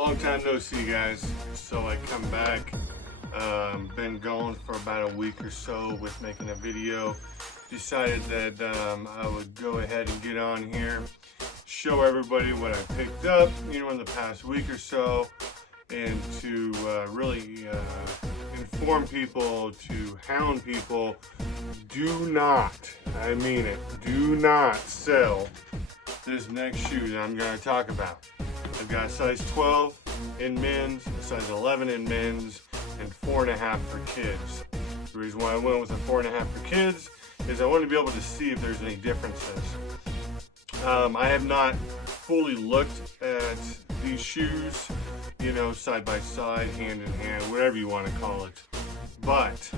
Long time no see, guys. So I come back. Been gone for about a week or so with making a video. Decided that I would go ahead and get on here, show everybody what I picked up, in the past week or so, and to really inform people, to hound people. Do not, I mean it, do not sell this next shoe that I'm going to talk about. I've got a size 12 in men's, a size 11 in men's, and 4.5 for kids. The reason why I went with a 4.5 for kids is I wanted to be able to see if there's any differences. I have not fully looked at these shoes, side by side, hand in hand, whatever you want to call it. But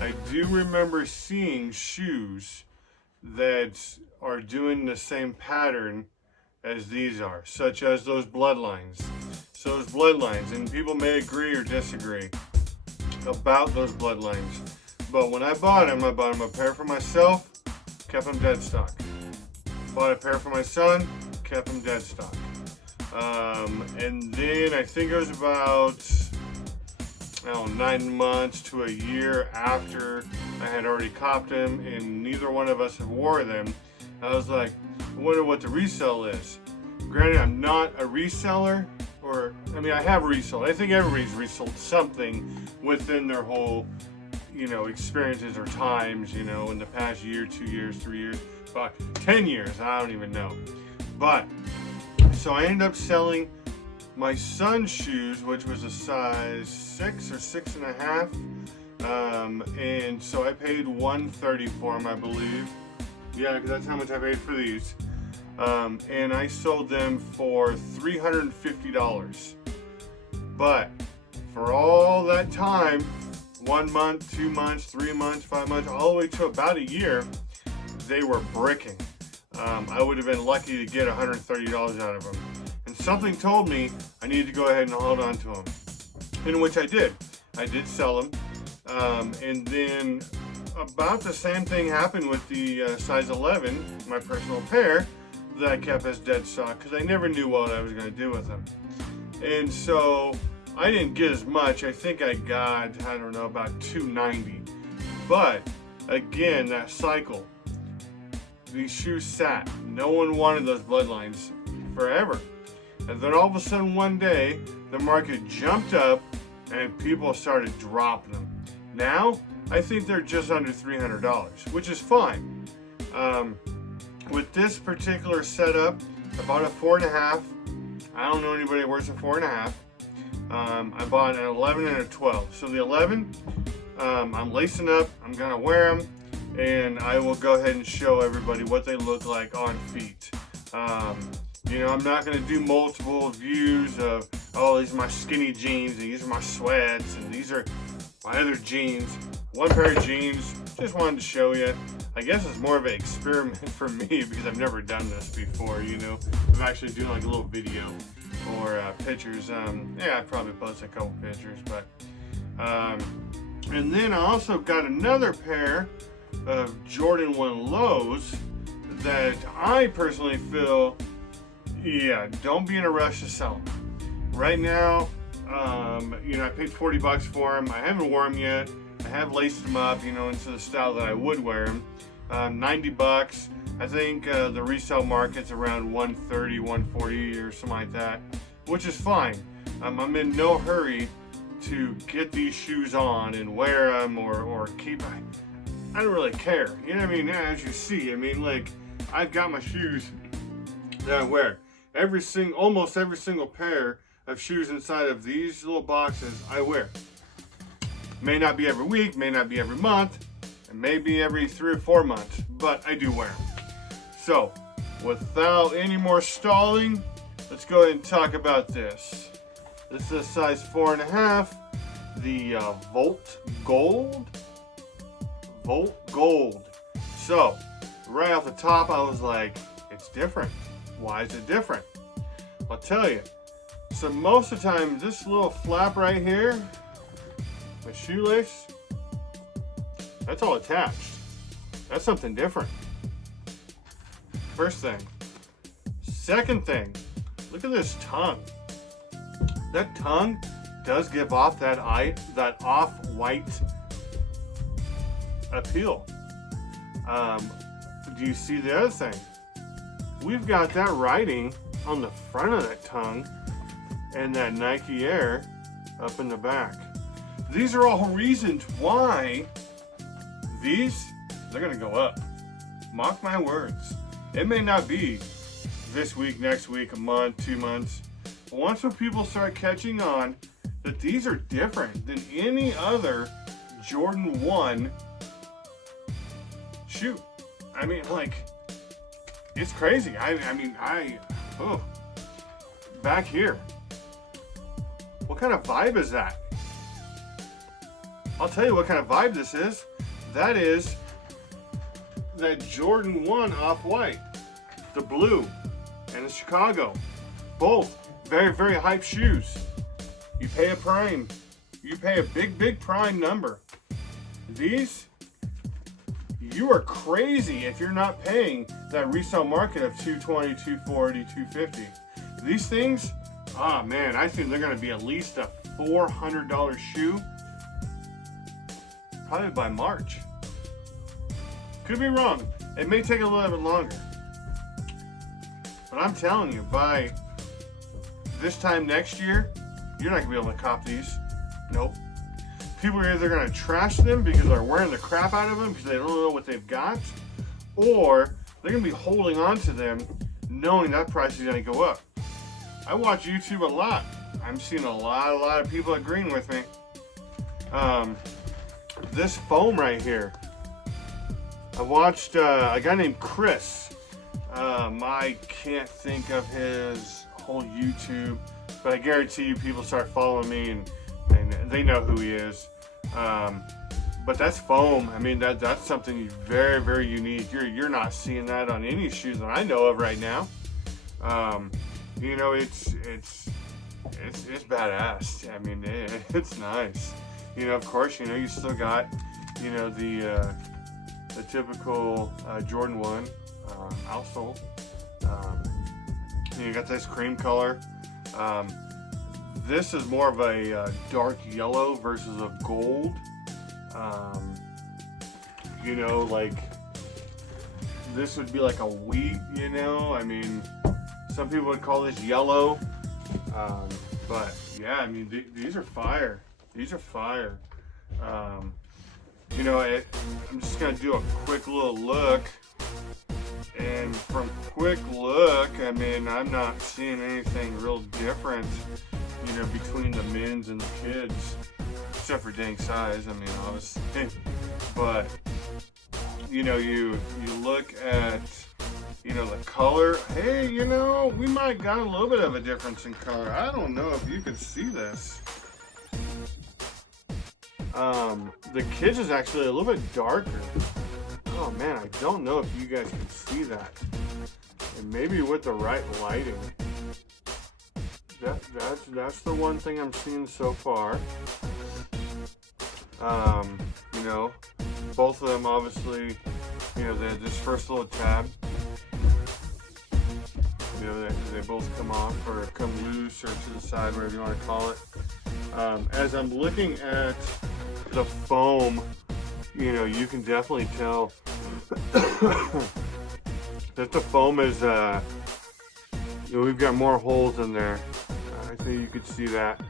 I do remember seeing shoes that are doing the same pattern as these are, such as those bloodlines. So those bloodlines, and people may agree or disagree about those bloodlines. But when I bought them a pair for myself, kept them dead stock. Bought a pair for my son, kept them dead stock. And then I think it was about 9 months to a year after I had already copped them, and neither one of us have wore them. I was like, I wonder what the resell is. Granted, I'm not a reseller, I have resold. I think everybody's resold something within their whole, experiences or times, in the past year, 2 years, 3 years, 10 years, I don't even know. But, so I ended up selling my son's shoes, which was a size 6 or 6.5. And so I paid $130 for them, I believe. Yeah, because that's how much I paid for these. And I sold them for $350. But for all that time, 1 month, 2 months, 3 months, 5 months, all the way to about a year, they were bricking. I would have been lucky to get $130 out of them. And something told me I needed to go ahead and hold on to them. In which I did. I did sell them. And then about the same thing happened with the size 11, my personal pair, that I kept as dead stock because I never knew what I was going to do with them. And so I didn't get as much. I think I got, about $290. But again, that cycle, these shoes sat. No one wanted those bloodlines forever. And then all of a sudden one day, the market jumped up and people started dropping them. Now, I think they're just under $300, which is fine. With this particular setup, I bought a 4.5. I don't know anybody that wears a 4.5. I bought an 11 and a 12. So the 11, I'm lacing up, I'm gonna wear them, and I will go ahead and show everybody what they look like on feet. I'm not gonna do multiple views of, these are my skinny jeans, and these are my sweats, and these are my other jeans. One pair of jeans, just wanted to show you. I guess it's more of an experiment for me because I've never done this before, I'm actually doing like a little video or pictures. I probably post a couple pictures, but and then I also got another pair of Jordan 1 lows that I personally feel, don't be in a rush to sell them. Right now, I paid $40 for them. I haven't worn them yet. I have laced them up, into the style that I would wear them. $90. I think the resale market's around $130, $140 or something like that, which is fine. I'm in no hurry to get these shoes on and wear them or keep. I don't really care. As you see, I've got my shoes that I wear. Almost every single pair of shoes inside of these little boxes I wear. May not be every week, may not be every month, and maybe every 3 or 4 months, but I do wear them. So, without any more stalling, let's go ahead and talk about this. This is a size 4.5, the Volt Gold. So, right off the top, I was like, it's different. Why is it different? I'll tell you. So most of the time, this little flap right here, my shoelace, that's all attached. That's something different. First thing. Second thing, look at this tongue. that tongue does give off that off-white appeal. Do you see the other thing? We've got that writing on the front of that tongue and that Nike Air up in the back. These are all reasons why they're gonna go up. Mark my words. It may not be this week, next week, a month, 2 months. But once when people start catching on that these are different than any other Jordan 1 shoe. I mean, like, it's crazy. Back here. What kind of vibe is that? I'll tell you what kind of vibe this is. That is that Jordan 1 off-white, the blue, and the Chicago. Both very, very hype shoes. You pay a prime. You pay a big, big prime number. These, you are crazy if you're not paying that resale market of $220, $240, $250. These things, oh man, I think they're gonna be at least a $400 shoe, probably by March. Could be wrong. It may take a little bit longer. But I'm telling you, by this time next year, you're not gonna be able to cop these. Nope. People are either gonna trash them because they're wearing the crap out of them because they don't know what they've got, or they're gonna be holding on to them knowing that price is gonna go up. I watch YouTube a lot. I'm seeing a lot of people agreeing with me. This foam right here. I watched a guy named Chris. I can't think of his whole YouTube, but I guarantee you people start following me and they know who he is. But that's foam. I mean, that's something very, very unique. You're not seeing that on any shoes that I know of right now. You know, it's badass. I mean, it's nice. You know, of course, you know, you still got, you know, the typical Jordan 1 outsole. You got this cream color. This is more of a dark yellow versus a gold. You know, like this would be like a wheat, you know. I mean, some people would call this yellow. But yeah, I mean, these are fire. These are fire. You know, I'm just gonna do a quick little look. And from quick look, I mean, I'm not seeing anything real different, you know, between the men's and the kids, except for dang size. I mean, obviously, but you know, you look at, you know, the color. Hey, you know, we might got a little bit of a difference in color. I don't know if you can see this. The kids is actually a little bit darker. Oh man, I don't know if you guys can see that. And maybe with the right lighting. That's the one thing I'm seeing so far. You know, both of them obviously, you know, this first little tab, you know, they both come off or come loose or to the side, whatever you want to call it. As I'm looking at the foam, you know, you can definitely tell that the foam is, you know, we've got more holes in there. I think you could see that.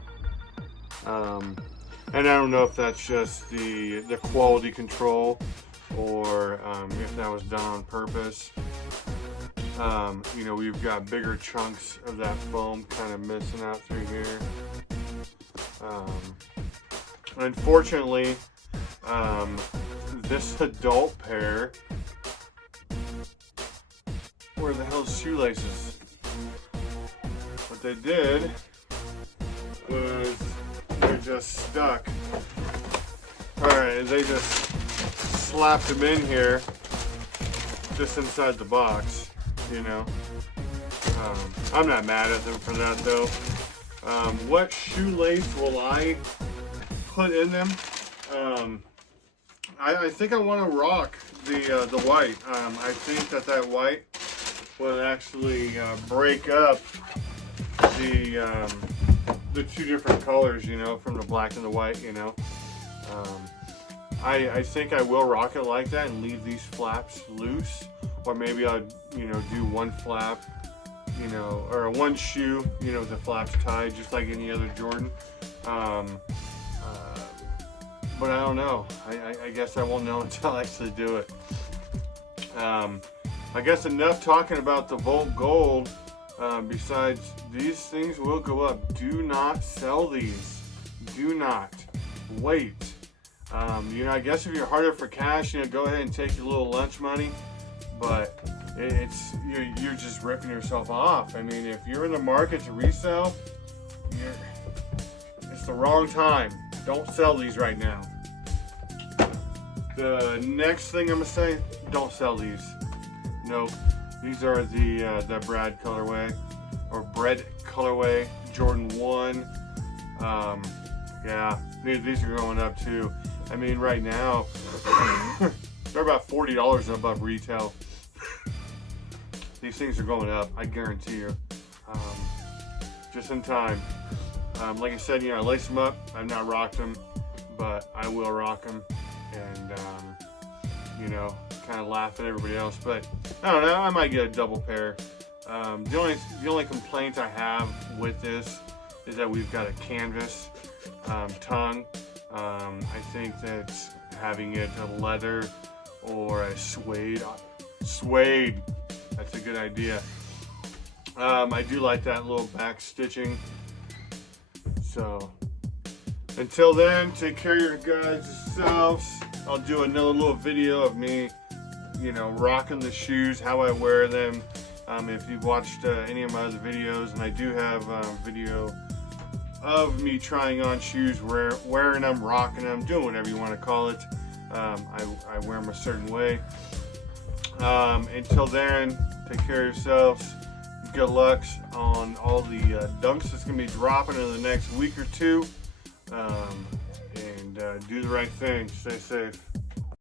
And I don't know if that's just the quality control or if that was done on purpose. You know, we've got bigger chunks of that foam kind of missing out through here. Unfortunately, this adult pair, where the hell's shoelaces? What they did was they're just stuck. Alright, they just slapped them in here, just inside the box, you know. I'm not mad at them for that though. What shoelace will I put in them? I think I want to rock the white. I think that white will actually break up the the two different colors, you know, from the black and the white, you know. I think I will rock it like that and leave these flaps loose, or maybe I'll, you know, do one flap, you know, or one shoe, you know, with the flaps tied, just like any other Jordan. But I don't know. I guess I won't know until I actually do it. I guess enough talking about the Volt Gold. Besides, these things will go up. Do not sell these. Do not. Wait. You know, I guess if you're harder for cash, you know, go ahead and take your little lunch money. But you're just ripping yourself off. I mean, if you're in the market to resell, it's the wrong time. Don't sell these right now. The next thing I'm gonna say, don't sell these. Nope. These are the Brad colorway or Bread colorway Jordan 1. Yeah, these are going up too. I mean, right now they're about $40 above retail. These things are going up, I guarantee you. Just in time. Like I said, you know, I lace them up. I've not rocked them, but I will rock them, and you know, kind of laugh at everybody else. But I don't know. I might get a double pair. The only complaint I have with this is that we've got a canvas tongue. I think that having it a leather or a suede, that's a good idea. I do like that little back stitching. So until then, take care of your guys yourselves. I'll do another little video of me, you know, rocking the shoes, how I wear them. If you've watched any of my other videos, and I do have video of me trying on shoes, wearing them, rocking them, doing whatever you want to call it. I wear them a certain way. Until then, take care of yourselves. Good luck on all the dunks that's going to be dropping in the next week or two. And do the right thing. Stay safe.